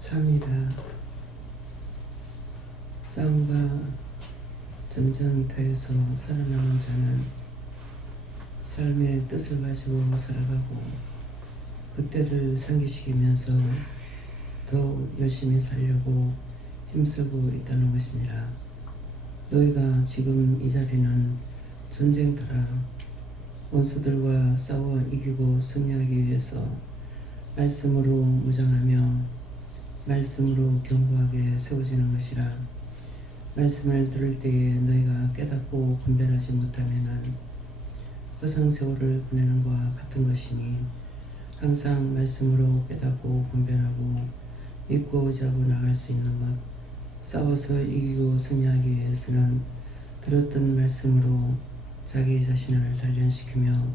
삶이다. 싸움과 전쟁터에서 살아남은 자는 삶의 뜻을 가지고 살아가고 그때를 상기시키면서 더욱 열심히 살려고 힘쓰고 있다는 것이니라. 너희가 지금 이 자리는 전쟁터라. 원수들과 싸워 이기고 승리하기 위해서 말씀으로 무장하며 말씀으로 견고하게 세워지는 것이라. 말씀을 들을 때에 너희가 깨닫고 분별하지 못하면은 허상세월을 보내는 것과 같은 것이니, 항상 말씀으로 깨닫고 분별하고 믿고 의지하고 나갈 수 있는 것, 싸워서 이기고 승리하기 위해서는 들었던 말씀으로 자기 자신을 단련시키며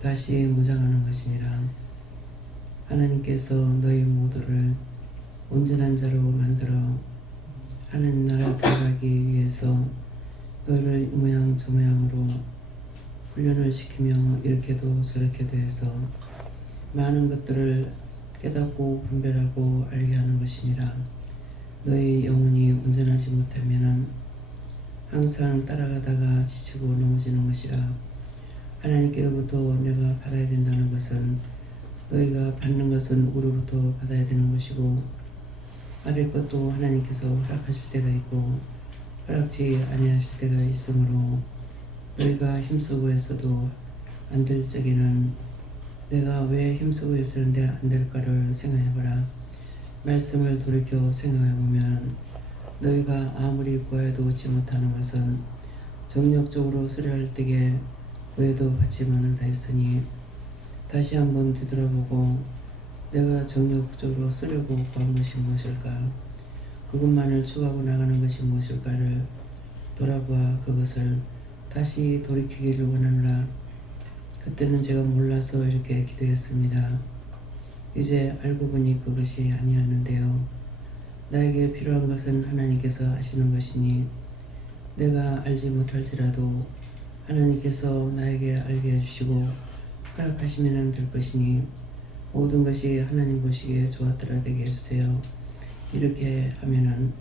다시 무장하는 것이니라. 하나님께서 너희 모두를 온전한 자로 만들어 하나님 나라 들어가기 위해서 너희를 이 모양 저 모양으로 훈련을 시키며 이렇게도 저렇게도 해서 많은 것들을 깨닫고 분별하고 알게 하는 것이니라. 너희 영혼이 온전하지 못하면 항상 따라가다가 지치고 넘어지는 것이라. 하나님께로부터 내가 받아야 된다는 것은 너희가 받는 것은 우로부터 받아야 되는 것이고, 받을 것도 하나님께서 허락하실 때가 있고 허락지 아니하실 때가 있으므로 너희가 힘쓰고 했어도 안 될 적에는 내가 왜 힘쓰고 했었는데 안 될까를 생각해보라. 말씀을 돌이켜 생각해보면 너희가 아무리 구하여도 얻지 못하는 것은 정력적으로 수료할 때에 구해도 받지 못한다 했으니, 다시 한번 뒤돌아보고 내가 정력적으로 쓰려고 구한 것이 무엇일까? 그것만을 추구하고 나가는 것이 무엇일까를 돌아보아 그것을 다시 돌이키기를 원하노라. 그때는 제가 몰라서 이렇게 기도했습니다. 이제 알고 보니 그것이 아니었는데요. 나에게 필요한 것은 하나님께서 하시는 것이니 내가 알지 못할지라도 하나님께서 나에게 알게 해주시고 허락하시면 될 것이니 모든 것이 하나님 보시기에 좋았더라 되게 해주세요. 이렇게 하면은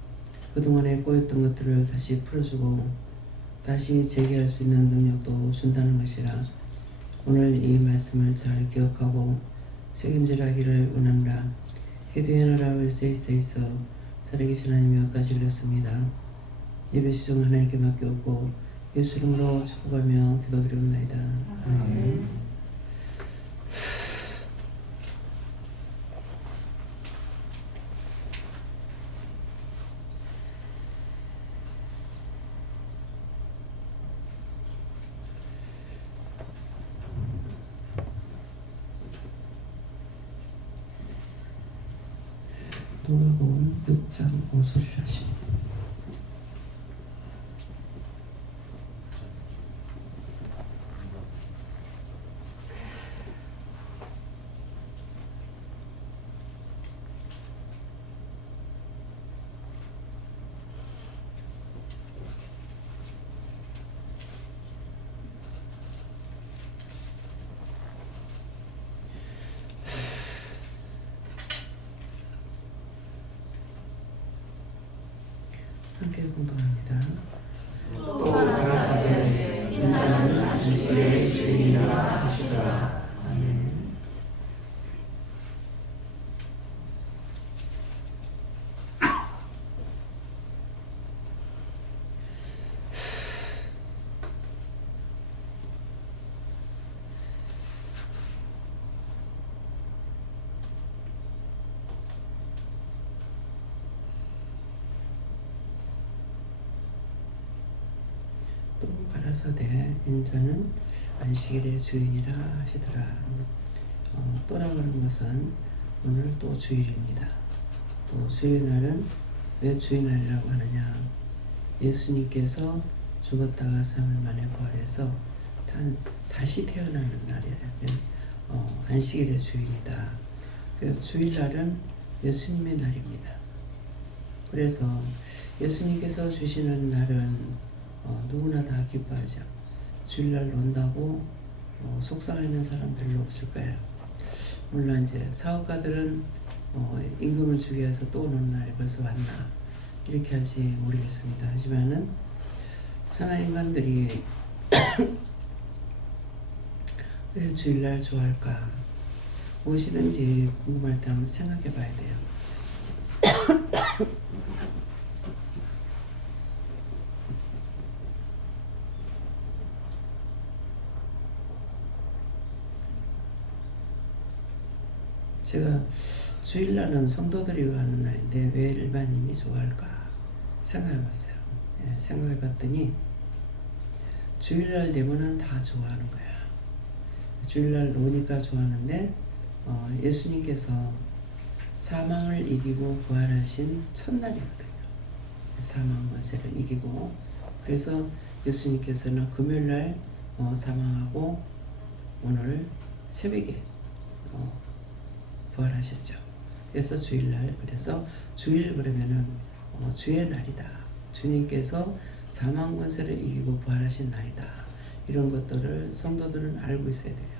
그동안에 꼬였던 것들을 다시 풀어주고 다시 재개할 수 있는 능력도 준다는 것이라. 오늘 이 말씀을 잘 기억하고 책임질하기를 원합니다. 히드연하라고 세이세이서 살아계신 하나님의 여기까지 그렸습니다. 예배 시종 하나님께 맡겨오고 예수 이름으로 축복하며 기도드리옵나이다. 아멘. 누가복음 6장 5절을 하십니다. 함께 공동합니다. 또 가라사대 인자는 안식의 주인이라 하시더라. 아멘. 또 가라사대 인자는 안식일의 주인이라 하시더라. 또라고 하는 것은 오늘 또 주일입니다. 또 주일날은 왜 주일날이라고 하느냐? 예수님께서 죽었다가 3일 만에 부활해서 다시 태어나는 날이에요. 안식일의 주일이다. 그래서 주일날은 예수님의 날입니다. 그래서 예수님께서 주시는 날은 누구나 다 기뻐하죠. 주일날 논다고 속상해하는 사람 별로 없을 거예요. 물론 이제 사업가들은 임금을 주기 위해서 또 오는 날이 벌써 왔나 이렇게 할지 모르겠습니다. 하지만은 천하 인간들이 왜 주일날 좋아할까? 무엇이든지 궁금할 때 한번 생각해 봐야 돼요. 제가 주일날은 성도들이 가는 날인데 왜 일반인이 좋아할까 생각해 봤어요. 생각해 봤더니 주일날 되면은 다 좋아하는 거야. 주일날 노니까 좋아하는데 예수님께서 사망을 이기고 부활하신 첫날이거든요. 사망 권세를 이기고 그래서 예수님께서는 금요일날 사망하고 오늘 새벽에 부활하셨죠. 그래서 주일날 그래서 주일 그러면은 주의 날이다. 주님께서 사망 권세를 이기고 부활하신 날이다. 이런 것들을 성도들은 알고 있어야 돼요.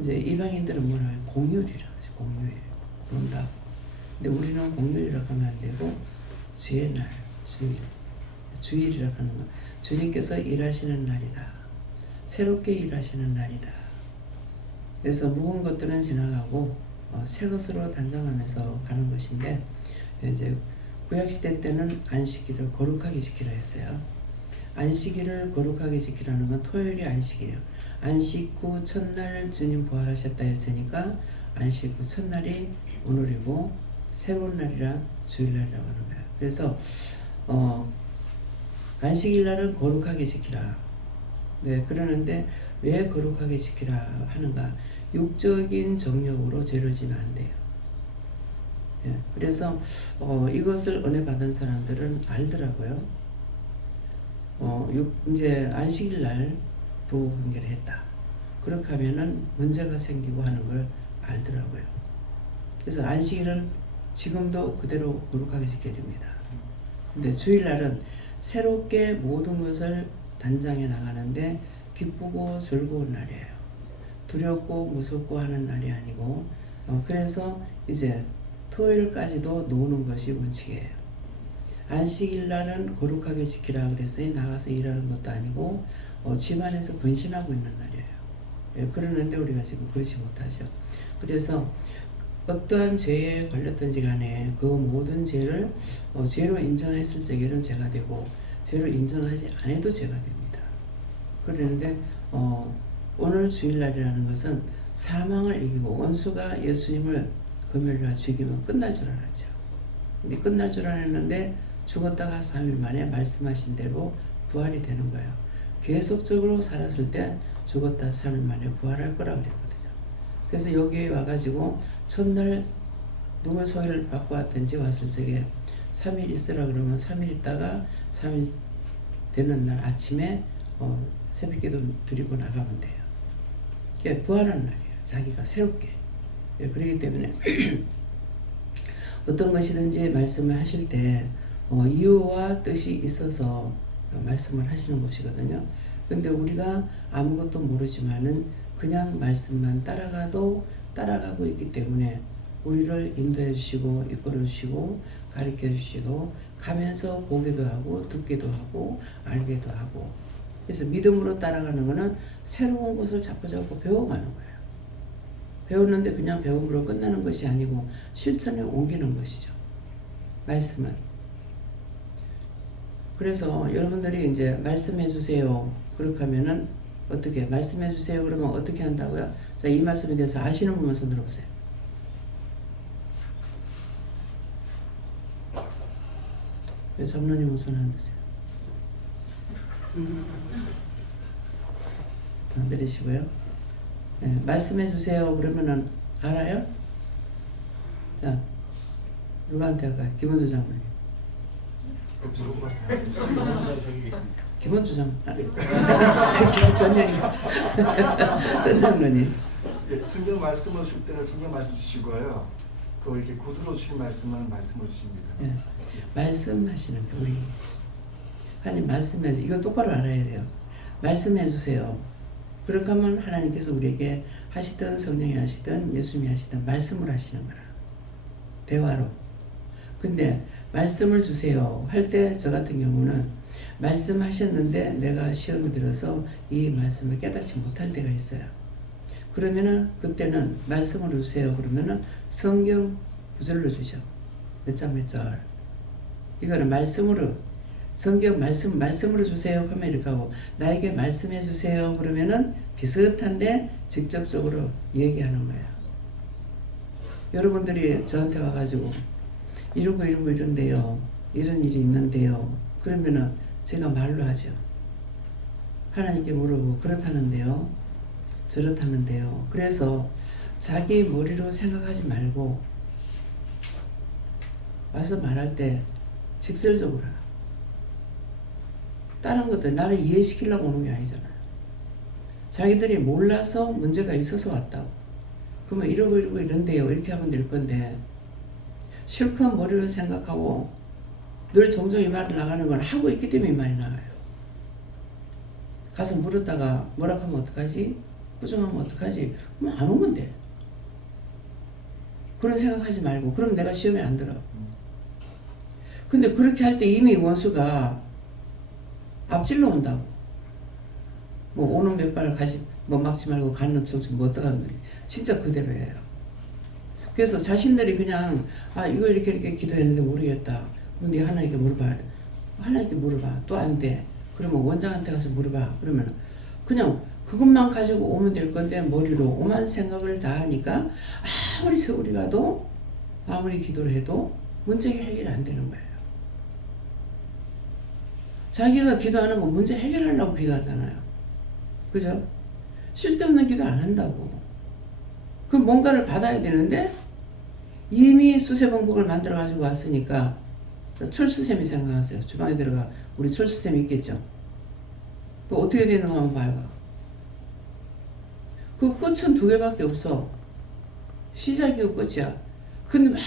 이제 이방인들은 뭐라 해요? 공휴일이라고 하죠. 공휴일. 논다고. 근데 우리는 공휴일이라고 하면 안 되고 주의 날, 주일. 주일이라고 하는 거. 주님께서 일하시는 날이다. 새롭게 일하시는 날이다. 그래서 묵은 것들은 지나가고 새 것으로 단장하면서 가는 것인데 이제 구약시대 때는 안식일을 거룩하게 지키라 했어요. 안식일을 거룩하게 지키라는 건 토요일이 안식이에요. 안식 후 첫날 주님 부활하셨다 했으니까 안식 후 첫날이 오늘이고 새로운 날이라 주일날이라고 하는 거예요. 그래서 안식일날은 거룩하게 지키라. 네, 그러는데 왜 거룩하게 지키라 하는가? 육적인 정욕으로 죄를 지면 안 돼요. 예, 그래서 이것을 은혜 받은 사람들은 알더라고요. 이제 안식일 날 부부 관계를 했다. 그렇게 하면은 문제가 생기고 하는 걸 알더라고요. 그래서 안식일은 지금도 그대로 거룩하게 지켜야 됩니다. 근데 주일날은 새롭게 모든 것을 단장해 나가는데 기쁘고 즐거운 날이에요. 두렵고 무섭고 하는 날이 아니고 그래서 이제 토요일까지도 노는 것이 원칙이에요. 안식일 날은 거룩하게 지키라 그랬어요. 나가서 일하는 것도 아니고 집안에서 번신하고 있는 날이에요. 예, 그러는데 우리가 지금 그렇지 못하죠. 그래서 어떠한 죄에 걸렸든지 간에 그 모든 죄를 죄로 인정했을 적에는 죄가 되고 죄로 인정하지 않아도 죄가 됩니다. 그러는데 오늘 주일날이라는 것은 사망을 이기고 원수가 예수님을 금요일날 죽이면 끝날 줄 알았죠. 근데 끝날 줄 알았는데 죽었다가 3일 만에 말씀하신 대로 부활이 되는 거예요. 계속적으로 살았을 때 죽었다 3일 만에 부활할 거라고 그랬거든요. 그래서 여기에 와가지고 첫날 누굴 소개를 받고 왔든지 왔을 적에 3일 있으라 그러면 3일 있다가 3일 되는 날 아침에 새벽기도 드리고 나가면 돼요. 그게 부활하는 날이에요. 자기가 새롭게. 그렇기 때문에 어떤 것이든지 말씀을 하실 때 이유와 뜻이 있어서 말씀을 하시는 것이거든요. 근데 우리가 아무것도 모르지만은 그냥 말씀만 따라가고 있기 때문에 우리를 인도해 주시고 이끌어 주시고 가르쳐 주시고 가면서 보기도 하고 듣기도 하고 알기도 하고 그래서 믿음으로 따라가는 거는 새로운 것을 자꾸 배워가는 거예요. 배우는데 그냥 배움으로 끝나는 것이 아니고 실천에 옮기는 것이죠. 말씀은. 그래서 여러분들이 이제 말씀해 주세요. 그렇게 하면은 어떻게 말씀해 주세요. 그러면 어떻게 한다고요? 자, 이 말씀에 대해서 아시는 분만 손 들어보세요. 왜 장로님은 손 안 드세요? 내리시고요. 네, 말씀해 주세요. 그러면은 알아요? 자, 누구한테 할까요? 김원수 장로님. 김원수 장로님. 전 장로님. 성경 말씀을 주실 때는 성경 말씀 주시고요. 그 이렇게 구두로 주신 말씀은 말씀을 주십니다. 네. 말씀하시는 우리 하나님 말씀해 주세요. 이거 똑바로 알아야 돼요. 말씀해 주세요. 그렇게 하면 하나님께서 우리에게 하시든 성령이 하시든 예수님이 하시든 말씀을 하시는 거라. 대화로. 근데 말씀을 주세요 할 때 저 같은 경우는 말씀하셨는데 내가 시험에 들어서 이 말씀을 깨닫지 못할 때가 있어요. 그러면은 그때는 말씀을 주세요 그러면은 성경 구절로 주죠. 몇 장 몇 절. 이거는 말씀으로 성경 말씀으로 주세요 하면 이렇게 하고 나에게 말씀해 주세요 그러면은 비슷한데 직접적으로 얘기하는 거예요. 여러분들이 저한테 와가지고 이러고 이런데요. 이런 일이 있는데요. 그러면은 제가 말로 하죠. 하나님께 물어보고 그렇다는데요. 저렇다는데요. 그래서 자기 머리로 생각하지 말고 와서 말할 때 직설적으로 하라. 다른 것들 나를 이해시키려고 오는 게 아니잖아요. 자기들이 몰라서 문제가 있어서 왔다고. 그러면 이러고 이런데요. 이렇게 하면 될 건데 실컷 머리를 생각하고 늘 종종 이 말을 나가는 건 하고 있기 때문에 이 말이 나가요. 가서 물었다가 뭐라고 하면 어떡하지? 부정하면 어떡하지? 뭐 안 오면 돼. 그런 생각하지 말고 그럼 내가 시험에 안 들어. 근데 그렇게 할 때 이미 원수가 앞질러 온다고. 뭐 오는 몇 발 가지 뭐 막지 말고 가는 척 뭐 어떡하는 거지. 진짜 그대로예요. 그래서 자신들이 그냥 이거 이렇게 기도했는데 모르겠다. 그럼 네 하나님께 물어봐. 하나님께 물어봐. 또 안 돼. 그러면 원장한테 가서 물어봐. 그러면 그냥 그것만 가지고 오면 될 건데 머리로 오만 생각을 다 하니까 아무리 세월이 가도 아무리 기도를 해도 문제 해결이 안 되는 거예요. 자기가 기도하는 건 문제 해결하려고 기도하잖아요. 그죠? 쓸데없는 기도 안 한다고. 그럼 뭔가를 받아야 되는데 이미 수세방법을 만들어 가지고 왔으니까 철수쌤이 생각하세요. 주방에 들어가 우리 철수쌤이 있겠죠. 또 어떻게 되는 거 한번 봐요. 그 끝은 두 개밖에 없어. 시작이고 끝이야. 근데 막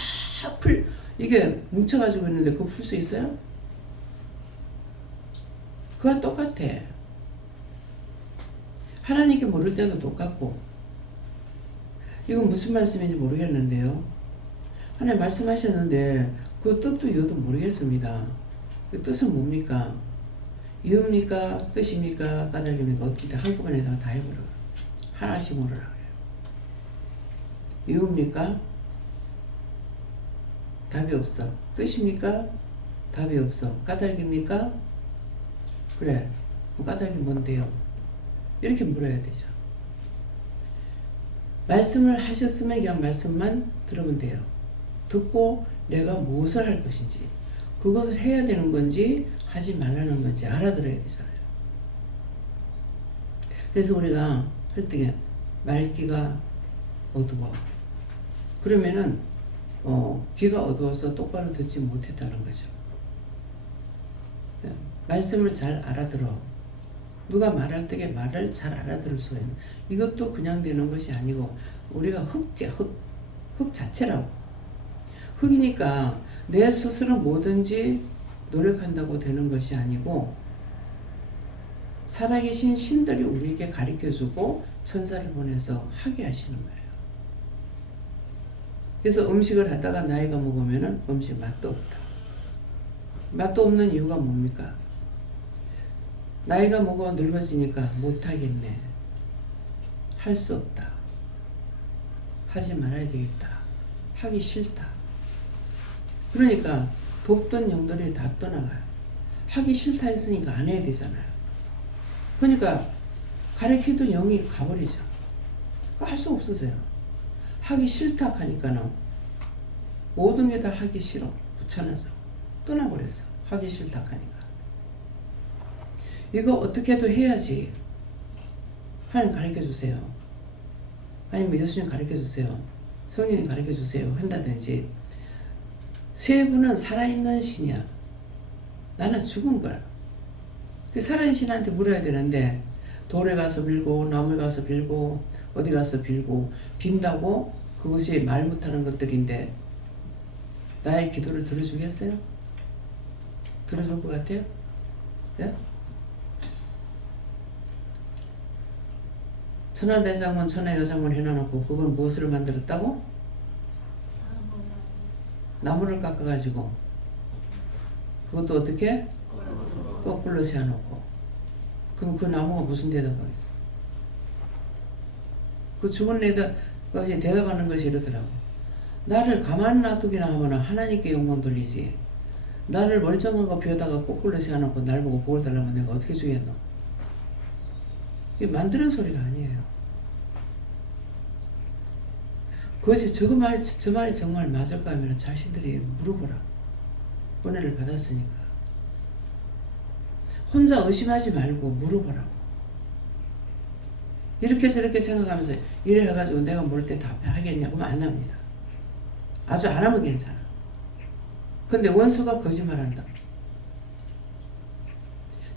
이게 뭉쳐가지고 있는데 그거 풀 수 있어요? 그와 똑같아. 하나님께 모를 때도 똑같고. 이건 무슨 말씀인지 모르겠는데요. 하나님 말씀하셨는데 그 뜻도 이유도 모르겠습니다. 그 뜻은 뭡니까? 이유입니까? 뜻입니까? 까닭입니까? 어떻게 한꺼번에다가 다 해버려. 하나씩 물으라 그래요. 이유입니까? 답이 없어. 뜻입니까? 답이 없어. 까닭입니까? 그래. 까닭이 뭔데요? 이렇게 물어야 되죠. 말씀을 하셨으면 그냥 말씀만 들으면 돼요. 듣고 내가 무엇을 할 것인지 그것을 해야 되는 건지 하지 말라는 건지 알아들어야 되잖아요. 그래서 우리가 할 때 말귀가 어두워. 그러면은 귀가 어두워서 똑바로 듣지 못했다는 거죠. 말씀을 잘 알아들어. 누가 말할 때 말을 잘 알아들을 수 있는 이것도 그냥 되는 것이 아니고 우리가 흙 자체라고. 흙이니까 내 스스로 뭐든지 노력한다고 되는 것이 아니고 살아계신 신들이 우리에게 가르쳐주고 천사를 보내서 하게 하시는 거예요. 그래서 음식을 하다가 나이가 먹으면 음식 맛도 없다. 맛도 없는 이유가 뭡니까? 나이가 먹어 늙어지니까 못하겠네. 할 수 없다. 하지 말아야 되겠다. 하기 싫다. 그러니까 돕던 영들이 다 떠나가요. 하기 싫다 했으니까 안 해야 되잖아요. 그러니까 가르치던 영이 가버리죠. 할 수 없어서요. 하기 싫다 하니까는 모든 게 다 하기 싫어. 귀찮아서 떠나버렸어. 하기 싫다 하니까. 이거 어떻게도 해야지. 하나님 가르쳐주세요. 아니면 예수님 가르쳐주세요. 성령님 가르쳐주세요. 한다든지. 세 분은 살아있는 신이야. 나는 죽은 거야. 살아있는 신한테 물어야 되는데 돌에 가서 빌고 나무에 가서 빌고 어디 가서 빌고 빈다고 그것이 말 못하는 것들인데 나의 기도를 들어주겠어요? 들어줄 것 같아요? 네? 천하대장군 천하여장군 해놔놓고 그건 무엇으로 만들었다고? 나무를 깎아가지고 그것도 어떻게? 거꾸로 세워놓고. 그럼 그 나무가 무슨 대답하겠어? 그 죽은 애가 것이 대답하는 것이 이러더라고. 나를 가만 놔두기나 하면 하나님께 영광 돌리지. 나를 멀쩡한 거 비워다가 거꾸로 세워놓고 날 보고 복을 달라면 내가 어떻게 주겠노? 이게 만드는 소리가 아니에요. 그것이 저 말이 정말 맞을까 하면 자신들이 물어보라. 은혜를 받았으니까. 혼자 의심하지 말고 물어보라고. 이렇게 저렇게 생각하면서 이래 해가지고 내가 뭘 때 답하겠냐고 하면 안 합니다. 아주 안 하면 괜찮아. 근데 원수가 거짓말한다.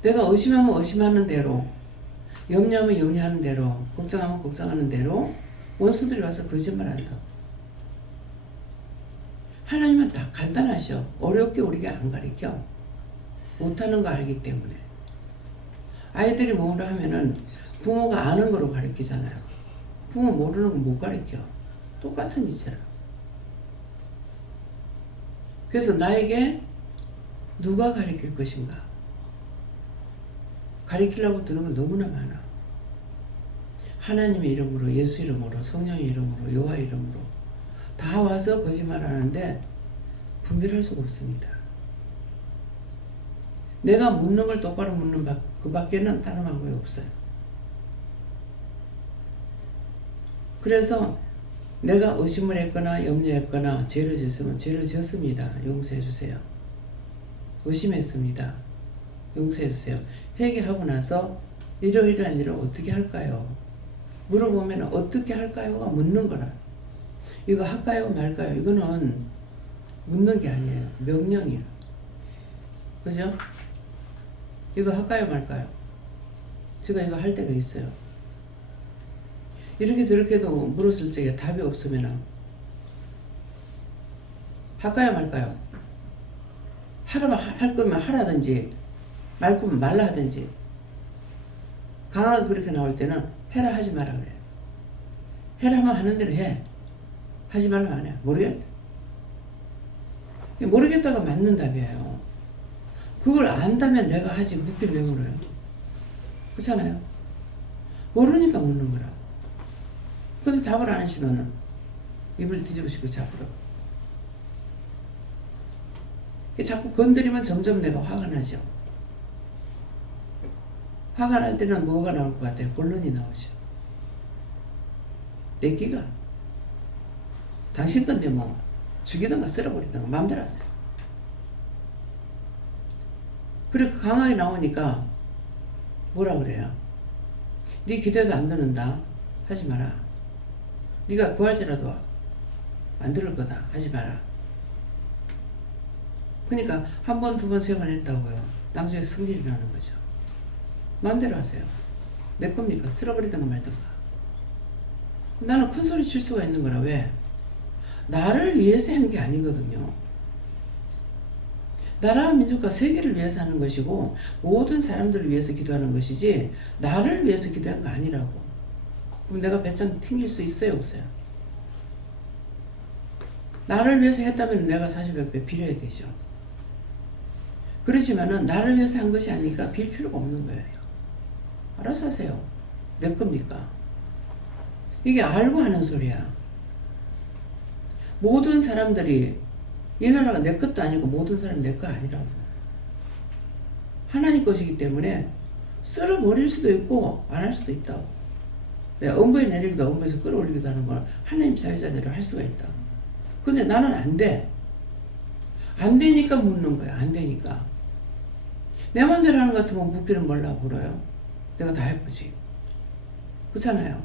내가 의심하면 의심하는 대로, 염려하면 염려하는 대로, 걱정하면 걱정하는 대로 원수들이 와서 거짓말한다. 하나님은 다 간단하셔. 어렵게 우리가 안 가르쳐. 못하는 거 알기 때문에. 아이들이 뭐라 하면은 부모가 아는 거로 가르치잖아요. 부모 모르는 거 못 가르쳐. 똑같은 짓이라. 그래서 나에게 누가 가르칠 것인가? 가르치려고 드는 건 너무나 많아. 하나님의 이름으로, 예수 이름으로, 성령의 이름으로, 여호와 이름으로 다 와서 거짓말하는데 분별할 수가 없습니다. 내가 묻는 걸 똑바로 묻는 그 밖에는 다른 방법이 없어요. 그래서 내가 의심을 했거나 염려했거나 죄를 지었으면 죄를 지었습니다. 용서해 주세요. 의심했습니다. 용서해 주세요. 회개하고 나서 이러이러한 일을 어떻게 할까요? 물어보면 어떻게 할까요가 묻는 거라. 이거 할까요 말까요? 이거는 묻는 게 아니에요. 명령이에요. 그죠? 이거 할까요 말까요? 제가 이거 할 때가 있어요. 이렇게 저렇게도 물었을 적에 답이 없으면 할까요 말까요? 하라면 할 거면 하라든지 말 거면 말라 하든지. 강하게 그렇게 나올 때는 해라 하지 마라 그래. 해라면 하는 대로 해. 하지 말라면 안 해. 모르겠다. 모르겠다가 맞는 답이에요. 그걸 안다면 내가 하지 묻기를 왜 물어요? 그렇잖아요. 모르니까 묻는 거라. 근데 답을 안 하시면은 입을 뒤집으시고 잡으라고. 자꾸 건드리면 점점 내가 화가 나죠. 화가 날 때는 뭐가 나올 것 같아요? 본론이 나오죠. 내 끼가 당신 건데 뭐 죽이든가 쓸어버리든가 마음대로 하세요. 그렇게 강하게 나오니까 뭐라 그래요? 네 기도해도 안 듣는다. 하지 마라. 네가 구할지라도 안 들을 거다. 하지 마라. 그러니까 한 번, 두 번, 세 번 했다고요. 나중에 승질이 나는 거죠. 마음대로 하세요. 내 겁니까? 쓸어버리든가 말든가. 나는 큰 소리 칠 수가 있는 거라. 왜? 나를 위해서 한 게 아니거든요. 나라와 민족과 세계를 위해서 하는 것이고 모든 사람들을 위해서 기도하는 것이지 나를 위해서 기도한 거 아니라고. 그럼 내가 배짱 튕길 수 있어요 없어요? 나를 위해서 했다면 내가 40배 빌어야 되죠. 그렇지만은 나를 위해서 한 것이 아니니까 빌 필요가 없는 거예요. 알아서 하세요. 내 겁니까? 이게 알고 하는 소리야. 모든 사람들이 이 나라가 내 것도 아니고 모든 사람이 내 거 아니라고. 하나님 것이기 때문에 쓸어버릴 수도 있고 안 할 수도 있다고. 엄부에 내리기도 엄부에서 끌어올리기도 하는 걸 하나님 자유자재로 할 수가 있다고. 근데 나는 안 돼. 안 되니까 묻는 거야. 안 되니까. 내 맘대로 하는 것 같으면 묻기는 몰라 물어요. 내가 다 해보지. 그렇잖아요.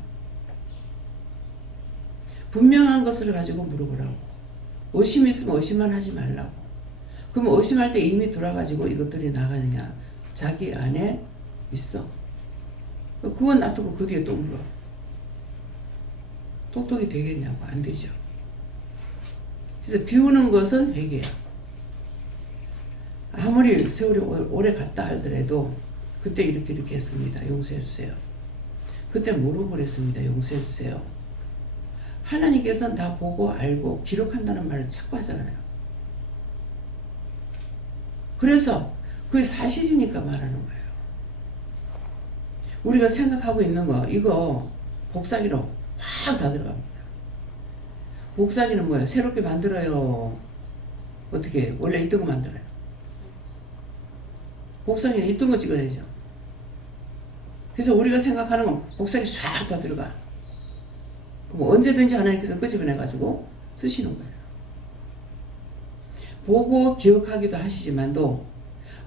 분명한 것을 가지고 물어보라고. 의심이 있으면 의심만 하지 말라고. 그러면 의심할 때 이미 돌아가지고 이것들이 나가느냐. 자기 안에 있어. 그건 놔두고 그 뒤에 또 물어. 똑똑이 되겠냐고. 안 되죠. 그래서 비우는 것은 회개야. 아무리 세월이 오래 갔다 하더라도 그때 이렇게 했습니다. 용서해 주세요. 그때 뭐로 그랬습니다. 용서해 주세요. 하나님께서는 다 보고 알고 기록한다는 말을 자꾸 하잖아요. 그래서 그게 사실이니까 말하는 거예요. 우리가 생각하고 있는 거 이거 복사기로 확 다 들어갑니다. 복사기는 뭐예요? 새롭게 만들어요. 어떻게 원래 있던 거 만들어요. 복사기는 있던 거 찍어내죠. 그래서 우리가 생각하는 건 복사기 싹 다 들어가. 그럼 언제든지 하나님께서 끄집어내가지고 쓰시는 거예요. 보고 기억하기도 하시지만도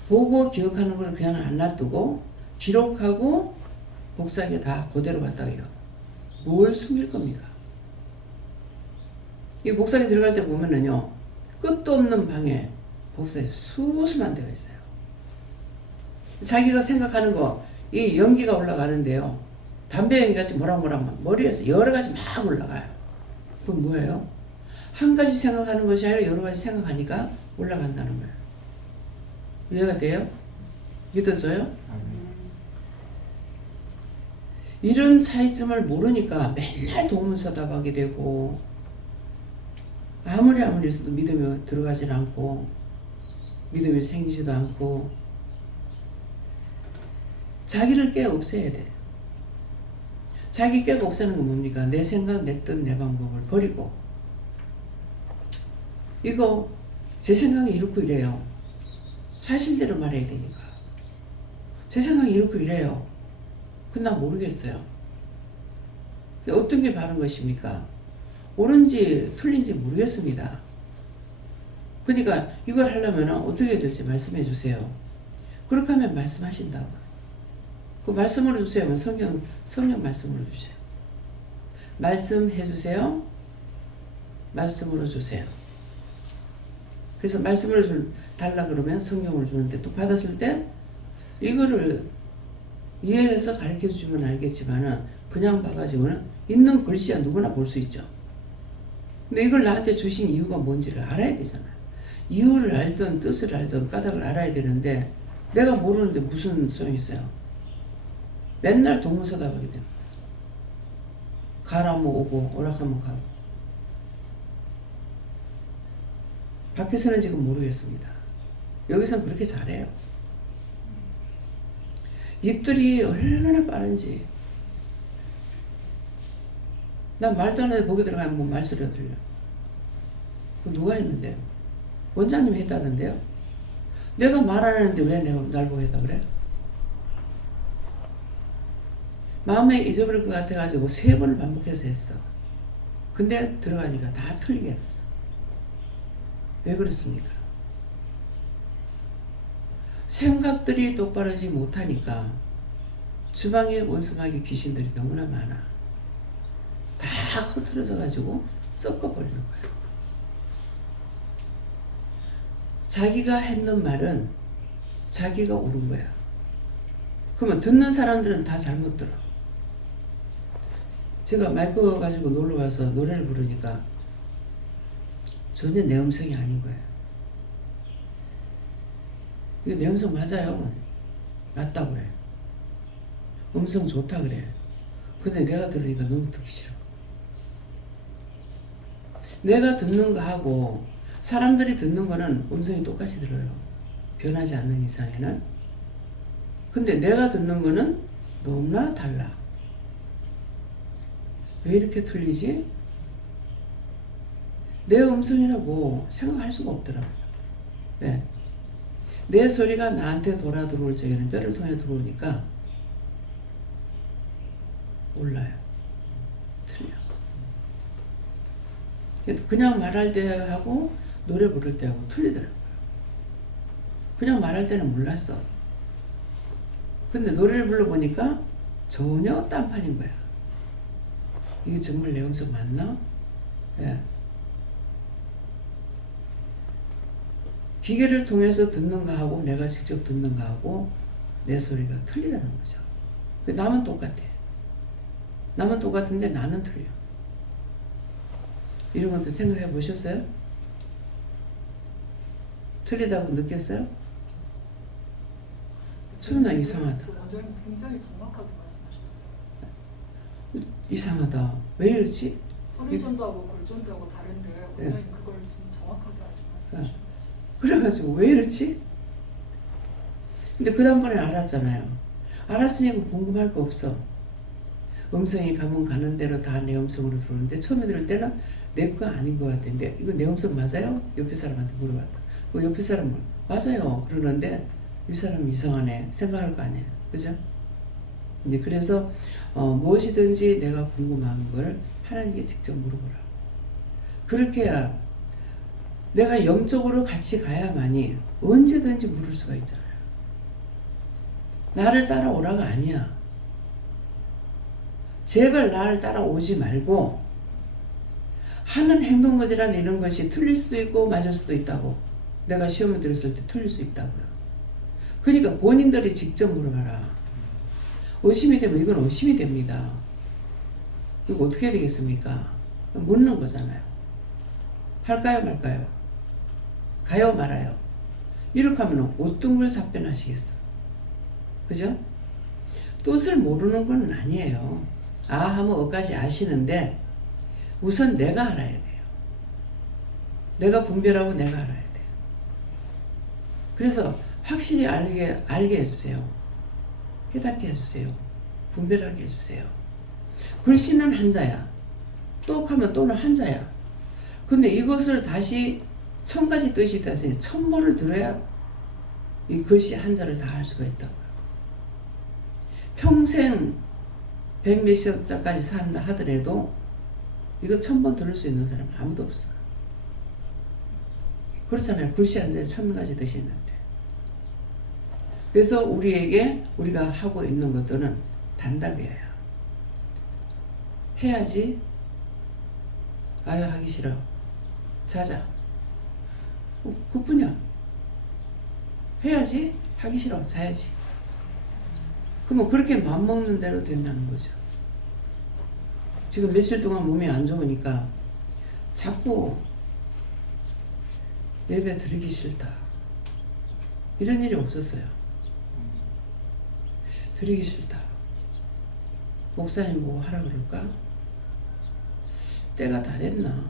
보고 기억하는 걸 그냥 안 놔두고 기록하고 복사기에 다 그대로 갖다 해요. 뭘 숨길 겁니까? 이 복사기 들어갈 때 보면은요, 끝도 없는 방에 복사기 수수만 되어 있어요. 자기가 생각하는 거, 이 연기가 올라가는데요. 담배 연기같이 모락모락 머리에서 여러 가지 막 올라가요. 그건 뭐예요? 한 가지 생각하는 것이 아니라 여러 가지 생각하니까 올라간다는 거예요. 이해가 돼요? 믿어져요? 이런 차이점을 모르니까 맨날 도문서답하게 되고 아무리 해서도 믿음이 들어가질 않고 믿음이 생기지도 않고 자기를 깨 없애야 돼. 자기 깨고 없애는 건 뭡니까? 내 생각, 내 뜻, 내 방법을 버리고 이거 제 생각이 이렇고 이래요. 사실대로 말해야 되니까. 제 생각이 이렇고 이래요. 그건 나 모르겠어요. 어떤 게 바른 것입니까? 옳은지 틀린지 모르겠습니다. 그러니까 이걸 하려면 어떻게 해야 될지 말씀해 주세요. 그렇게 하면 말씀하신다고. 그 말씀으로 주세요. 성경 말씀으로 주세요. 말씀해 주세요. 말씀으로 주세요. 그래서 말씀을 달라 그러면 성경을 주는데 또 받았을 때 이거를 이해해서 가르쳐 주면 알겠지만은 그냥 봐가지고는 있는 글씨야 누구나 볼 수 있죠. 근데 이걸 나한테 주신 이유가 뭔지를 알아야 되잖아요. 이유를 알든 뜻을 알든 까닭을 알아야 되는데 내가 모르는데 무슨 소용이 있어요. 맨날 동문서답하게 됩니다. 가라면 오고 오락하면 가고. 밖에서는 지금 모르겠습니다. 여기서는 그렇게 잘해요. 입들이 얼마나 빠른지. 난 말도 안 해도 보게 들어가면 뭐 말소리가 들려. 누가 했는데요? 원장님이 했다던데요? 내가 말 안 하는데 왜 내가 날 보고 했다 그래? 마음에 잊어버릴 것 같아가지고 3번을 반복해서 했어. 근데 들어가니까 다 틀리게 했어. 왜 그렇습니까? 생각들이 똑바르지 못하니까 주방에 원수마귀 귀신들이 너무나 많아. 다 흐트러져 가지고 섞어버리는 거예요. 자기가 했는 말은 자기가 옳은 거야. 그러면 듣는 사람들은 다 잘못 들어. 제가 마이크 가지고 놀러 가서 노래를 부르니까 전혀 내 음성이 아닌 거예요. 이거 내 음성 맞아요. 맞다고 그래. 음성 좋다 그래. 근데 내가 들으니까 너무 듣기 싫어. 내가 듣는 거하고 사람들이 듣는 거는 음성이 똑같이 들어요. 변하지 않는 이상에는. 근데 내가 듣는 거는 너무나 달라. 왜 이렇게 틀리지? 내 음성이라고 생각할 수가 없더라고요. 왜? 내 소리가 나한테 돌아 들어올 적에는 뼈를 통해 들어오니까 몰라요. 틀려. 그냥 말할 때하고 노래 부를 때하고 틀리더라고요. 그냥 말할 때는 몰랐어. 근데 노래를 불러보니까 전혀 딴판인 거야. 이게 정말 내 음성 맞나? 예. 기계를 통해서 듣는 거하고 내가 직접 듣는 거하고 내 소리가 틀리다는 거죠. 남은 똑같아. 남은 똑같은데 나는 틀려. 이런 것도 생각해 보셨어요? 틀리다고 느꼈어요? 처음나 이상하다. 원장님 굉장히 정확하게 말씀하셨어요. 이상하다. 왜 이러지? 소리전도하고 골전도하고 다른데 원장님 그걸 지금 정확하게 아주 말씀하셨어요. 그래가지고 왜 이러지? 근데 그 다음번에 알았잖아요. 알았으니까 궁금할 거 없어. 음성이 가면 가는 대로 다 내 음성으로 들어오는데 처음에 들을 때는 내 거 아닌 것 같은데 이거 내 음성 맞아요? 옆에 사람한테 물어봤다. 그 옆에 사람은 맞아요 그러는데 이 사람이 이상하네 생각할 거 아니에요. 그죠? 이제 그래서 무엇이든지 내가 궁금한 걸 하나님께 직접 물어보라. 그렇게 해야 내가 영적으로 같이 가야만이 언제든지 물을 수가 있잖아요. 나를 따라오라가 아니야. 제발 나를 따라오지 말고 하는 행동 거지란 이런 것이 틀릴 수도 있고 맞을 수도 있다고. 내가 시험을 들었을 때 틀릴 수 있다고요. 그러니까 본인들이 직접 물어봐라. 의심이 되면 이건 의심이 됩니다. 이거 어떻게 해야 되겠습니까? 묻는 거잖아요. 할까요 말까요? 가요 말아요? 이렇게 하면 어떤 걸 답변하시겠어? 그죠? 뜻을 모르는 건 아니에요. 아 하면 어까지 아시는데 우선 내가 알아야 돼요. 내가 분별하고 내가 알아야 돼요. 그래서 확실히 알게 해주세요. 깨닫게 해주세요. 분별하게 해주세요. 글씨는 한자야. 똑하면 또는 한자야. 근데 이것을 다시 1000가지 뜻이 있다 해서 1000번을 들어야 이 글씨 한자를 다 할 수가 있다고요. 평생 100몇십 살까지 산다 하더라도 이거 1000번 들을 수 있는 사람은 아무도 없어. 그렇잖아요. 글씨 한자에 1000가지 뜻이 있는데. 그래서 우리가 하고 있는 것들은 단답이에요. 해야지. 아유 하기 싫어. 자자. 그뿐이야. 해야지. 하기 싫어. 자야지. 그러면 그렇게 맘먹는 대로 된다는 거죠. 지금 며칠 동안 몸이 안 좋으니까 자꾸 예배 드리기 싫다. 이런 일이 없었어요. 드리기 싫다. 목사님 뭐 하라 그럴까? 때가 다 됐나?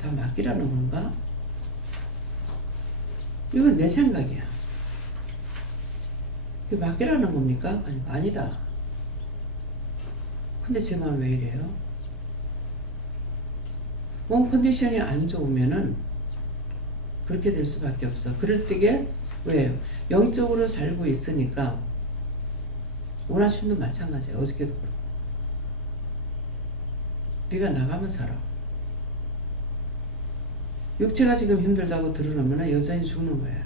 다 맡기라는 건가? 이건 내 생각이야. 이게 맡기라는 겁니까? 아니다. 근데 제 마음 왜 이래요? 몸 컨디션이 안 좋으면은 그렇게 될 수밖에 없어. 그럴 때게 왜요? 영적으로 살고 있으니까 원하심도 마찬가지야. 어저께도 그렇고. 네가 나가면 살아. 육체가 지금 힘들다고 드러나면 여전히 죽는 거예요.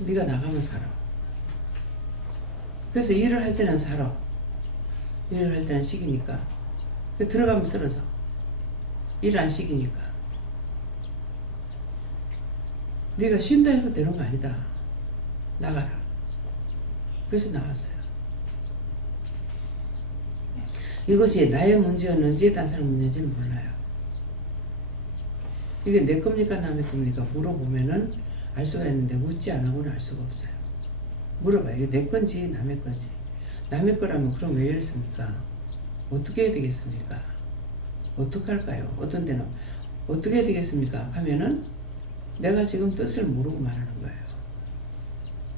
네가 나가면 살아. 그래서 일을 할 때는 살아. 일을 할 때는 식이니까. 들어가면 쓰러져. 일 안 시키니까. 네가 쉰다 해서 되는 거 아니다. 나가라. 그래서 나왔어요. 이것이 나의 문제였는지 다른 사람 문제인지는 몰라요. 이게 내 겁니까 남의 겁니까 물어보면은 알 수가 있는데 묻지 않으면 알 수가 없어요. 물어봐요. 이게 내 건지 남의 건지. 남의 거라면 그럼 왜 이랬습니까? 어떻게 해야 되겠습니까? 어떻게 할까요? 어떤 때는 어떻게 해야 되겠습니까? 하면은 내가 지금 뜻을 모르고 말하는 거예요.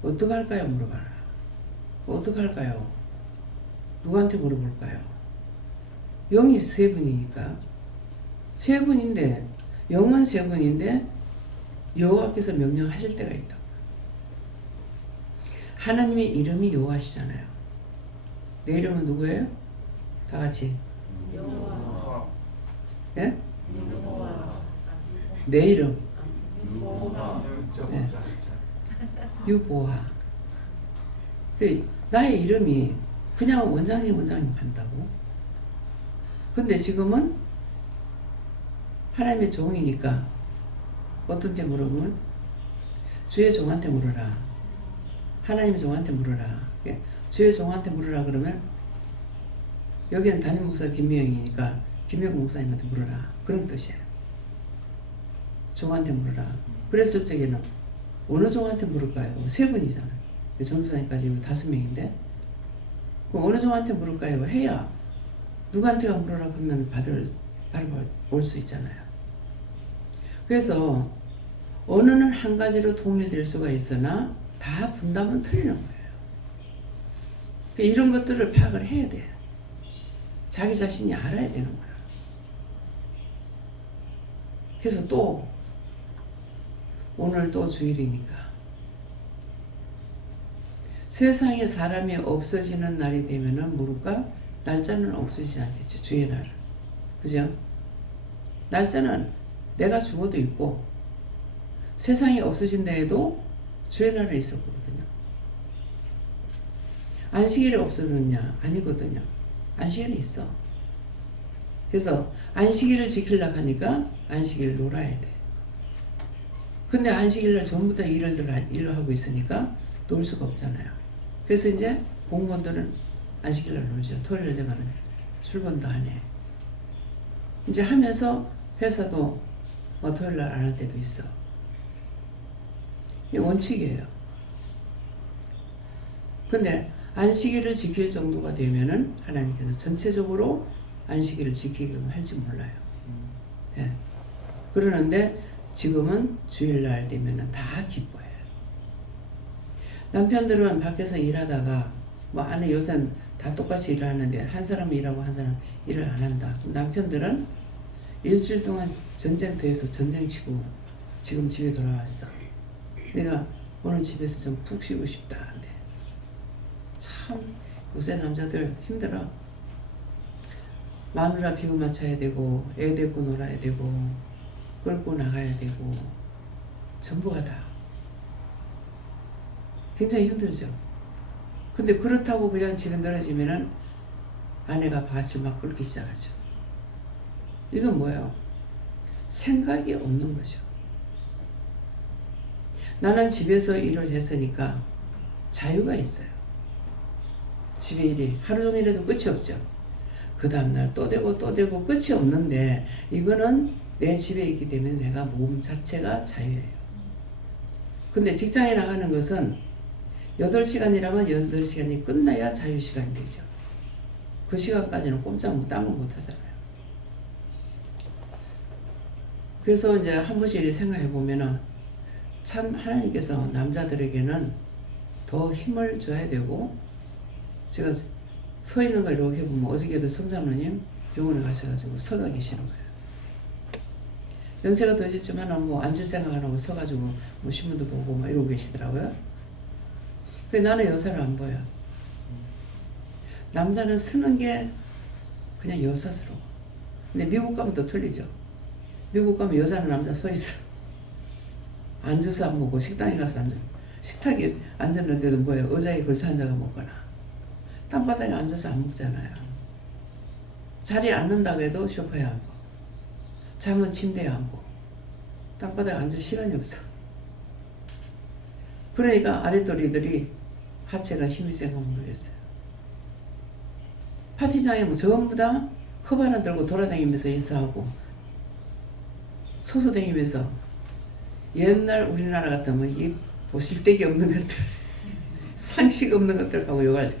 어떻게 할까요? 물어봐라. 어떻게 할까요? 누구한테 물어볼까요? 영이 세 분이니까 세 분인데 영은 세 분인데 여호와께서 명령하실 때가 있다. 하나님의 이름이 여호와시잖아요. 내 이름은 누구예요? 다 같이. 여호와. 예? 여호와. 내 이름. 여호와. 네. 유보하. 나의 이름이 그냥 원장님 한다고. 근데 지금은 하나님의 종이니까 어떤 때 물어보면 주의 종한테 물어라. 하나님의 종한테 물어라. 주의 종한테 물어라 그러면 여기는 담임 목사 김미영이니까 김미영 목사님한테 물어라. 그런 뜻이에요. 종한테 물어라. 그래서 저기는 어느 종한테 물을까요? 세 분이잖아요. 전도사님까지 5명인데 어느 종한테 물을까요? 해야 누구한테가 물어라 그러면 바로 올 수 있잖아요. 그래서 언어는 한 가지로 통일될 수가 있으나 다 분담은 틀리는 거예요. 이런 것들을 파악을 해야 돼. 자기 자신이 알아야 되는 거야. 그래서 또 오늘 또 주일이니까 세상에 사람이 없어지는 날이 되면은 모를까 날짜는 없어지지 않겠죠. 주의 날은. 그죠? 날짜는 내가 죽어도 있고 세상이 없어진다 해도 주의 날은 있을 거거든요. 안식일이 없어졌냐? 아니거든요. 안식일이 있어. 그래서 안식일을 지키려고 하니까 안식일을 놀아야 돼. 근데 안식일날 전부 다 일을 하고 있으니까 놀 수가 없잖아요. 그래서 이제 공무원들은 안식일날 놀죠. 토요일 되면 출근도 안 해. 이제 하면서 회사도 뭐 토요일날 안 할 때도 있어. 이게 원칙이에요. 근데 안식일을 지킬 정도가 되면은 하나님께서 전체적으로 안식일을 지키게끔 할지 몰라요. 예. 그러는데 지금은 주일날 되면은 다 기뻐해요. 남편들은 밖에서 일하다가 뭐 안에 요새는 다 똑같이 일하는데 한 사람은 일하고 한 사람은 일을 안 한다. 남편들은 일주일 동안 전쟁터에서 전쟁 치고 지금 집에 돌아왔어. 내가 오늘 집에서 좀 푹 쉬고 싶다. 근데 참 요새 남자들 힘들어. 마누라 비유 맞춰야 되고 애 데리고 놀아야 되고 끌고 나가야 되고 전부가 다 굉장히 힘들죠. 근데 그렇다고 그냥 집에 늘어지면은 아내가 밭을 막 끌기 시작하죠. 이건 뭐예요? 생각이 없는 거죠. 나는 집에서 일을 했으니까 자유가 있어요. 집에 일이 하루 종일해도 끝이 없죠. 그 다음날 또 되고 또 되고 끝이 없는데 이거는 내 집에 있기 때문에 내가 몸 자체가 자유예요. 근데 직장에 나가는 것은 8시간이라면 8시간이 끝나야 자유시간이 되죠. 그 시간까지는 꼼짝 못 딴 건 못 하잖아요. 그래서 이제 한 번씩 이렇게 생각해 보면은 참 하나님께서 남자들에게는 더 힘을 줘야 되고, 제가 서 있는 거 이렇게 보면 어저께도 성장로님 병원에 가셔가지고 서가 계시는 거예요. 연세가 더졌지만 뭐 앉을 생각 안 하고 서가지고 뭐 신문도 보고 막 이러고 계시더라고요. 그래서 나는 여사를 안 보여. 남자는 서는 게 그냥 여사스러워. 근데 미국 가면 또 틀리죠. 미국 가면 여자는 남자 서 있어. 앉아서 안 먹고 식당에 가서 앉아. 식탁에 앉았는데도 뭐예요? 의자에 걸터 앉아가 먹거나 땅바닥에 앉아서 안 먹잖아요. 자리에 앉는다고 해도 소파에 앉고 잠은 침대에 앉고 땅바닥에 앉을 시간이 없어. 그러니까 아랫도리들이 하체가 힘이 센 거 모르겠어요. 파티장에 뭐 전부 다 컵 하나 들고 돌아다니면서 인사하고 서서 다니면서, 옛날 우리나라 같으면 이 보실데기 없는 것들 상식 없는 것들 하고 욕할 때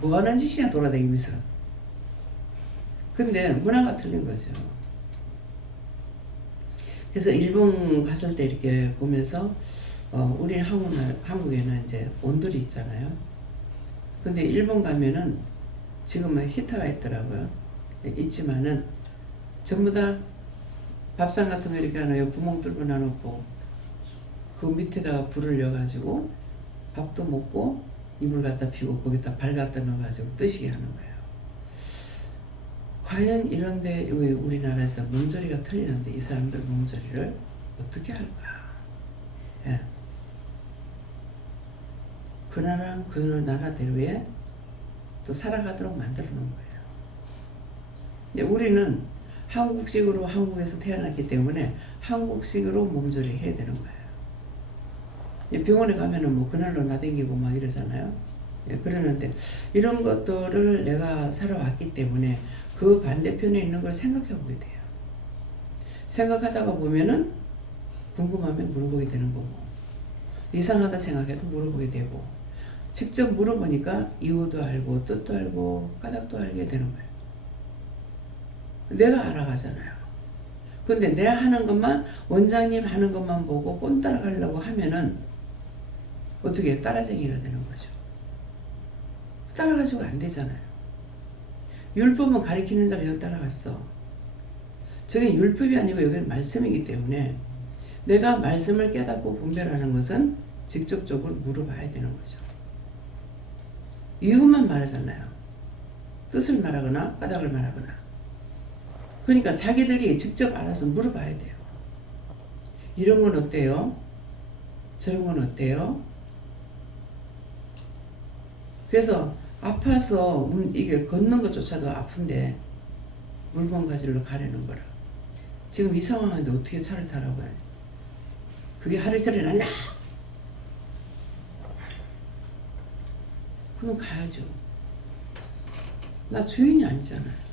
뭐하는 짓이냐 돌아다니면서. 근데 문화가 틀린 거죠. 그래서 일본 갔을 때 이렇게 보면서 우리 한국에는 이제 온돌이 있잖아요. 근데 일본 가면은 지금은 히터가 있더라고요. 있지만은 전부 다 밥상 같은 거 이렇게 하나 구멍 뚫고 놔놓고 그 밑에다가 불을 넣어가지고 밥도 먹고 이불 갖다 피고 거기다 발 갖다 넣어가지고 뜨시게 하는 거예요. 과연 이런데 왜 우리나라에서 몸조리가 틀리는데 이 사람들 몸조리를 어떻게 할까? 예. 그 나라는 그 나라대로에 또 살아가도록 만들어 놓은 거예요. 근데 우리는 한국식으로 한국에서 태어났기 때문에 한국식으로 몸조리 해야 되는 거예요. 병원에 가면은 뭐 그날로 나댕기고 막 이러잖아요. 예, 그러는데 이런 것들을 내가 살아왔기 때문에 그 반대편에 있는 걸 생각해 보게 돼요. 생각하다가 보면은 궁금하면 물어보게 되는 거고, 이상하다 생각해도 물어보게 되고, 직접 물어보니까 이유도 알고 뜻도 알고 까닭도 알게 되는 거예요. 내가 알아가잖아요. 근데 내가 하는 것만, 원장님 하는 것만 보고 꼰 따라가려고 하면은 어떻게 따라쟁이가 되는 거죠. 따라가지고 안 되잖아요. 율법은 가리키는 자가 여기 따라갔어. 저게 율법이 아니고 여기는 말씀이기 때문에 내가 말씀을 깨닫고 분별하는 것은 직접적으로 물어봐야 되는 거죠. 이유만 말하잖아요. 뜻을 말하거나 까닭을 말하거나. 그러니까 자기들이 직접 알아서 물어봐야 돼요. 이런 건 어때요? 저런 건 어때요? 그래서 아파서 이게 걷는 것조차도 아픈데 물건 가지러 가려는 거라. 지금 이 상황인데 어떻게 차를 타라고 해? 그게 하루 이틀이 났나? 그럼 가야죠. 나 주인이 아니잖아요.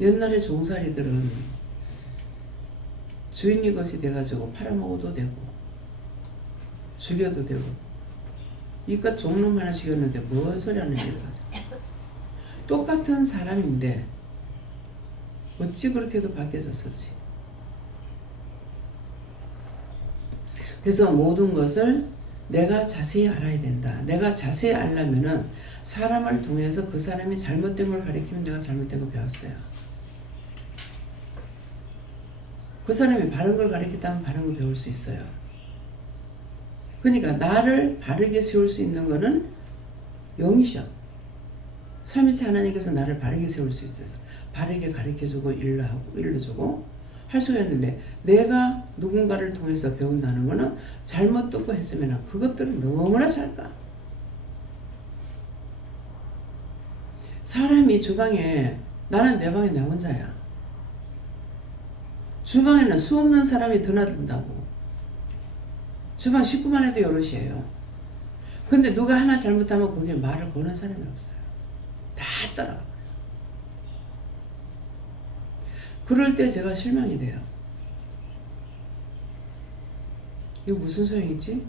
옛날에 종살이들은 주인이 것이 돼가지고 팔아먹어도 되고 죽여도 되고 이깟 종놈 하나 죽였는데 뭔 소리 하는 일을 하세요. 똑같은 사람인데 어찌 그렇게도 바뀌어졌었지. 그래서 모든 것을 내가 자세히 알아야 된다. 내가 자세히 알려면은 사람을 통해서 그 사람이 잘못된 걸 가리키면 내가 잘못된 거 배웠어요. 그 사람이 바른 걸 가리켰다면 바른 걸 배울 수 있어요. 그러니까 나를 바르게 세울 수 있는 거는 영이셔. 삼위일체 하나님께서 나를 바르게 세울 수 있어요. 바르게 가르쳐주고 일러주고 할 수가 있는데 내가 누군가를 통해서 배운다는 거는 잘못 듣고 했으면 그것들은 너무나 잘까. 사람이 주방에 나는 내 방에 나 혼자야. 주방에는 수 없는 사람이 드나든다고. 주방 식구만 해도 여럿이에요. 근데 누가 하나 잘못하면 거기에 말을 거는 사람이 없어요. 다 따라가. 그럴 때 제가 실망이 돼요. 이거 무슨 소용이지?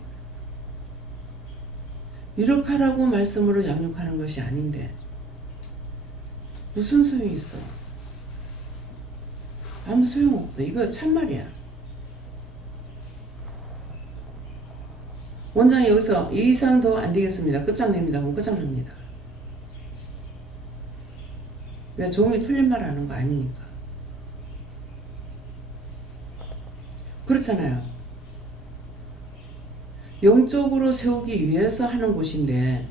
이렇게 하라고 말씀으로 양육하는 것이 아닌데 무슨 소용이 있어? 아무 소용없다. 이거 참말이야. 원장이 여기서 이 이상 더 안 되겠습니다. 끝장냅니다. 그럼 끝장납니다. 왜? 종이 틀린 말 하는 거 아니니까. 그렇잖아요. 영적으로 세우기 위해서 하는 곳인데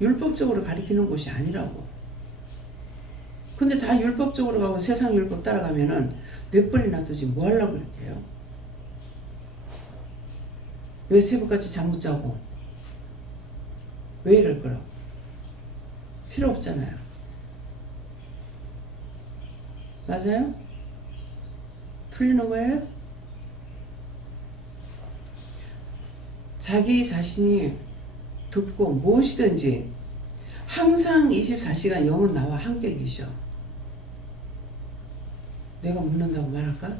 율법적으로 가리키는 곳이 아니라고. 근데 다 율법적으로 가고 세상 율법 따라가면은 몇 번이 놔두지 뭐 하려고 이렇게 해요? 왜 새벽같이 잠 못 자고? 왜 이럴 거라고? 필요 없잖아요. 맞아요? 틀리는 거예요? 자기 자신이 듣고 무엇이든지 항상 24시간 영은 나와 함께 계셔. 내가 묻는다고 말할까?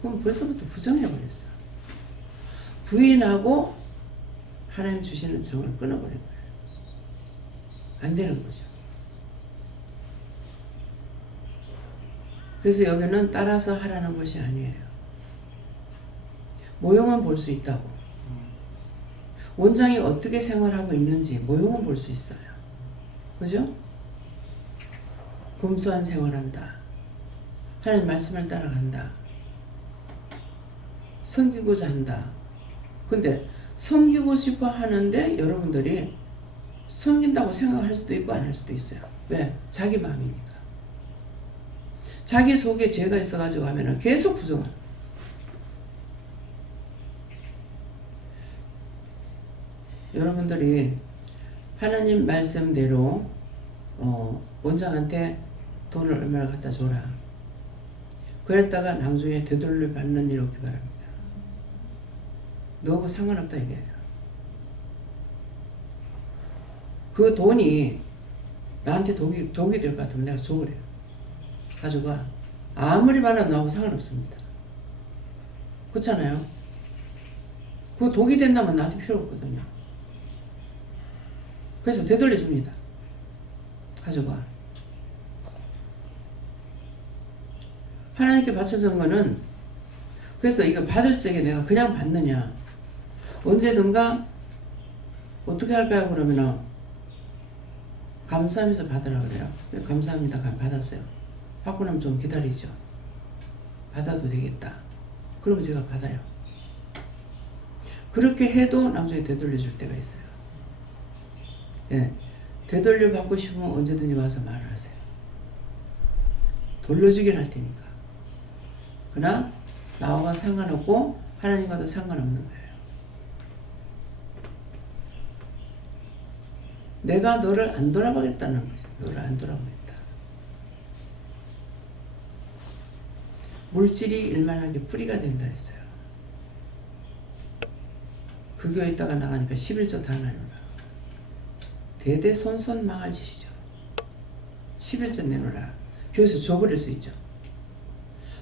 그럼 벌써부터 부정해버렸어. 부인하고 하나님 주시는 정을 끊어버린 거예요. 안 되는 거죠. 그래서 여기는 따라서 하라는 것이 아니에요. 모형은 볼 수 있다고. 원장이 어떻게 생활하고 있는지 모형은 볼 수 있어요. 그죠? 검소한 생활한다. 하나님 말씀을 따라간다. 섬기고자 한다. 근데 섬기고 싶어 하는데 여러분들이 섬긴다고 생각할 수도 있고 안 할 수도 있어요. 왜? 자기 마음이니까. 자기 속에 죄가 있어가지고 하면은 계속 부정하는. 여러분들이 하나님 말씀대로 원장한테 돈을 얼마나 갖다 줘라. 그랬다가 나중에 되돌려 받는 일 없기 바랍니다. 너하고 상관없다 이게요. 그 돈이 나한테 독이 될 것 같으면 내가 줘버려요. 가져가. 아무리 많아도 나하고 상관없습니다. 그렇잖아요. 그 독이 된다면 나한테 필요 없거든요. 그래서 되돌려줍니다. 가져가. 하나님께 바쳐진 거는 그래서 이거 받을 적에 내가 그냥 받느냐, 언제든가 어떻게 할까요? 그러면은 감사하면서 받으라 그래요. 감사합니다. 그럼 받았어요. 받고 나면 좀 기다리죠. 받아도 되겠다. 그러면 제가 받아요. 그렇게 해도 나중에 되돌려 줄 때가 있어요. 예, 되돌려 받고 싶으면 언제든지 와서 말을 하세요. 돌려주긴 할 테니까. 그러나 나와 상관없고 하나님과도 상관없는 거예요. 내가 너를 안 돌아보겠다는 거죠. 너를 안 돌아보겠다. 물질이 일만하게 뿌리가 된다 했어요. 그 교회 있다가 나가니까 11조 다 나누라. 대대손손 망할 짓이죠. 11조 내놓으라. 교회에서 줘버릴 수 있죠.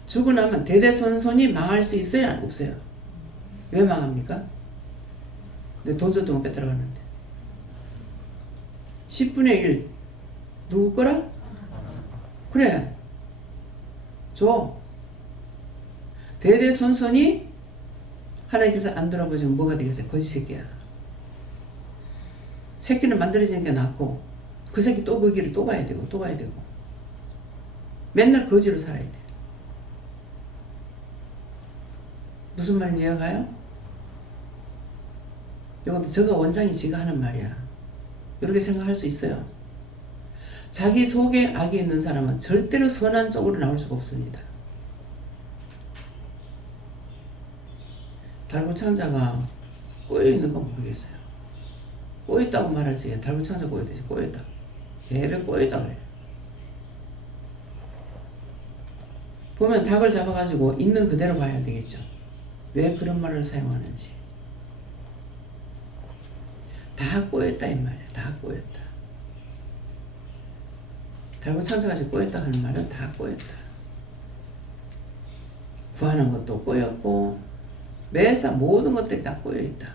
주고 나면 대대손손이 망할 수 있어요? 없어요? 왜 망합니까? 내 돈 줬던 거 뺏들어가는데. 10분의 1 누구 거라? 그래, 줘. 대대손손이 하나님께서 안 돌아보시면 뭐가 되겠어요? 거짓 새끼야. 새끼는 만들어지는 게 낫고 그 새끼 또 그 길을 또 가야 되고 또 가야 되고 맨날 거지로 살아야 돼. 무슨 말인지 이해가요? 이것도 저가 원장이 지가 하는 말이야. 이렇게 생각할 수 있어요. 자기 속에 악이 있는 사람은 절대로 선한 쪽으로 나올 수가 없습니다. 달구창자가 꼬여있는 건 모르겠어요. 꼬였다고 말하지. 달구창자 꼬였듯이 꼬였다. 예배 꼬였다 그래요. 보면 닭을 잡아가지고 있는 그대로 봐야 되겠죠. 왜 그런 말을 사용하는지. 다 꼬였다 이 말이야. 다 꼬였다. 달구창자같이 꼬였다 하는 말은 다 꼬였다. 구하는 것도 꼬였고 매사 모든 것들이 다 꼬여있다.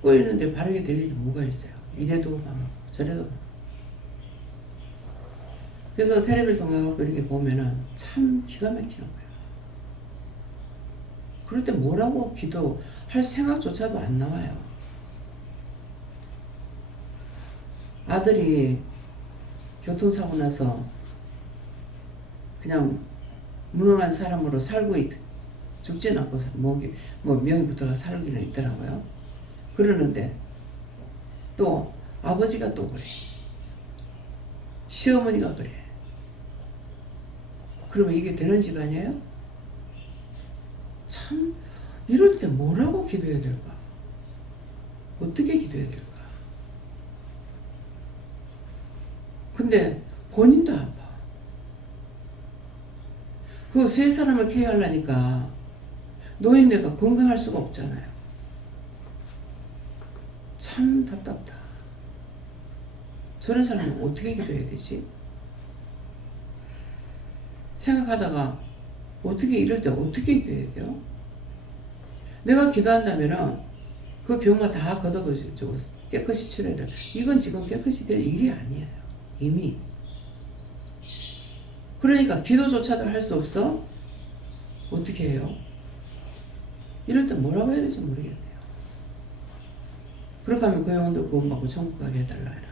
꼬여있는데 바르게 될 일이 뭐가 있어요? 이래도 망하고 저래도 망하고. 그래서 테레비를 통해서 이렇게 보면은 참 기가 막히는 거예요. 그럴 때 뭐라고 기도할 생각조차도 안 나와요. 아들이 교통사고 나서 그냥 무능한 사람으로 살고 죽진 않고 명의부터가 살기는 있더라고요. 그러는데 또 아버지가 또 그래. 시어머니가 그래. 그러면 이게 되는 집안이에요? 참 이럴 때 뭐라고 기도해야 될까? 어떻게 기도해야 될까? 근데 본인도 아파. 그 세 사람을 케어하려니까 노인네가 건강할 수가 없잖아요. 참 답답다. 저런 사람은 어떻게 기도해야 되지? 생각하다가 어떻게 이럴 때 어떻게 기도해야 돼요? 내가 기도한다면은 그 병만 다 걷어가지고 깨끗이 치료해야 돼. 이건 지금 깨끗이 될 일이 아니에요. 이미. 그러니까 기도조차도 할 수 없어? 어떻게 해요? 이럴 때 뭐라고 해야 될지 모르겠네요. 그렇게 하면 그 영혼들 구원받고 천국 가게 해달라 해라.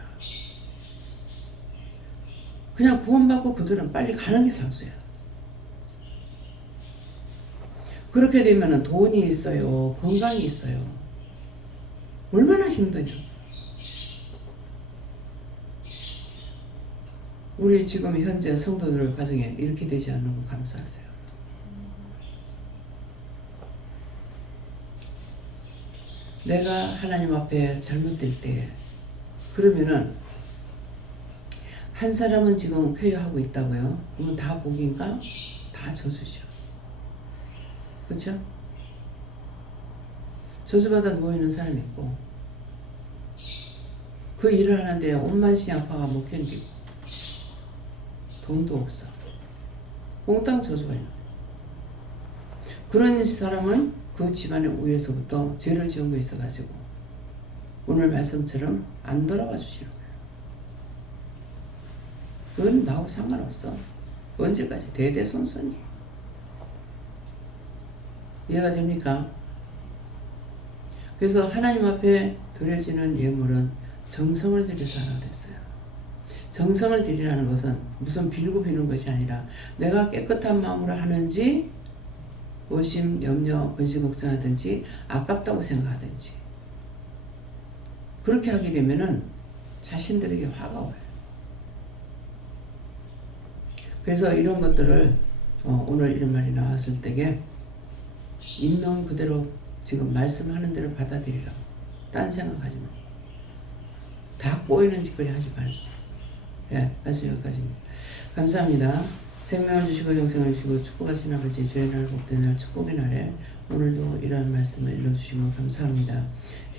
그냥 구원받고 그들은 빨리 가는 게 상수야. 그렇게 되면 돈이 있어요. 건강이 있어요. 얼마나 힘드냐. 우리 지금 현재 성도들 가정에 이렇게 되지 않는 거 감사하세요. 내가 하나님 앞에 잘못될 때 그러면은 한 사람은 지금 쾌유하고 있다고요. 그러면 다 복인가? 다 저주죠. 그렇죠? 저주받아 누워있는 사람이 있고 그 일을 하는데 온만신이 아파가 못 견디고 돈도 없어. 몽땅 저주가 있는 거예요. 그런 사람은 그 집안의 위에서부터 죄를 지은 거 있어가지고 오늘 말씀처럼 안 돌아봐 주시는 거예요. 그건 나하고 상관없어. 언제까지? 대대손손이. 이해가 됩니까? 그래서 하나님 앞에 드려지는 예물은 정성을 들여서 하라 그랬어요. 정성을 들이라는 것은 무슨 빌고 비는 것이 아니라 내가 깨끗한 마음으로 하는지 의심, 염려, 근심, 걱정하든지 아깝다고 생각하든지 그렇게 하게 되면은 자신들에게 화가 와요. 그래서 이런 것들을 오늘 이런 말이 나왔을 때에 있는 그대로 지금 말씀하는 대로 받아들이라고. 딴 생각하지 마. 다 꼬이는 짓거리 하지 말고. 예, 말씀 여기까지입니다. 감사합니다. 생명을 주시고 영생을 주시고 축복하신 아버지 주의 날 복된 날 축복의 날에 오늘도 이러한 말씀을 일러주시고 감사합니다.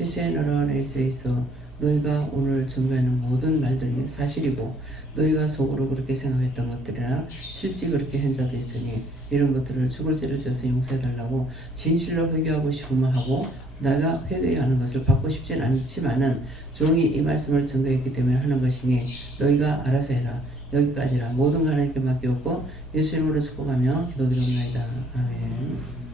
회시의 나라와 내세에 있어 너희가 오늘 증거하는 모든 말들이 사실이고 너희가 속으로 그렇게 생각했던 것들이나 실제 그렇게 한 자도 있으니 이런 것들을 죽을 죄를 져서 용서해달라고 진실로 회개하고 싶으면 하고 내가 회개하는 것을 받고 싶진 않지만은 종이 이 말씀을 증거했기 때문에 하는 것이니 너희가 알아서 해라. 여기까지라 모든 하나님께 맡겼고 예수 이름으로 축복하며 기도드립니다. 아멘.